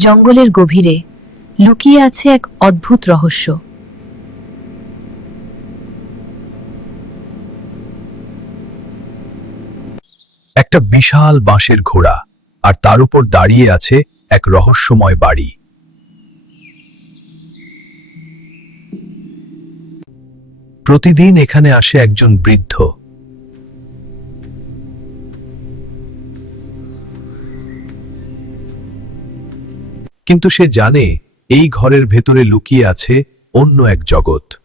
জঙ্গলের গভীরে লুকিয়ে আছে এক অদ্ভুত রহস্য। একটা বিশাল বাঁশের ঘোড়া, আর তার উপর দাঁড়িয়ে আছে এক রহস্যময় বাড়ি। প্রতিদিন এখানে আসে একজন বৃদ্ধ। কিন্তু সে জানে এই ঘরের ভেতরে লুকিয়ে আছে অন্য এক জগৎ।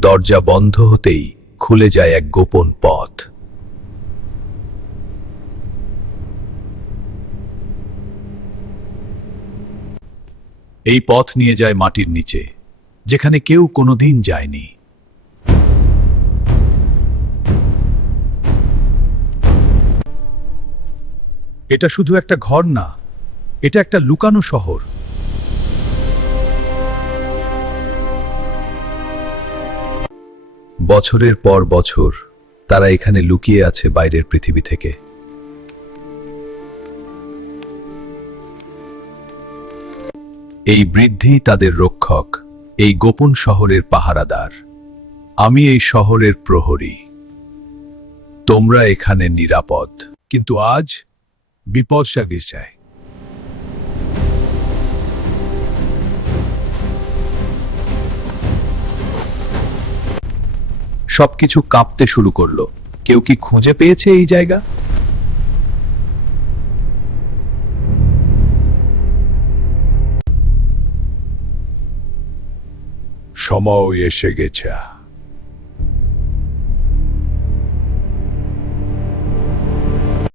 দরজা বন্ধ হতেই খুলে যায় এক গোপন পথ। এই পথ নিয়ে যায় মাটির নিচে, যেখানে কেউ কোনোদিন যায়নি। এটা শুধু একটা ঘর না, এটা একটা লুকানো শহর। বছরের পর বছর তারা এখানে লুকিয়ে আছে বাইরের পৃথিবী থেকে। এই বৃদ্ধি তাদের রক্ষক, এই গোপন শহরের পাহারাদার। আমি এই শহরের প্রহরী, তোমরা এখানে নিরাপদ। কিন্তু আজ বিপদ সাগিয়ে। সবকিছু কাঁপতে শুরু করলো। কেউ কি খুঁজে পেয়েছে এই জায়গা? সময় এসে গেছে।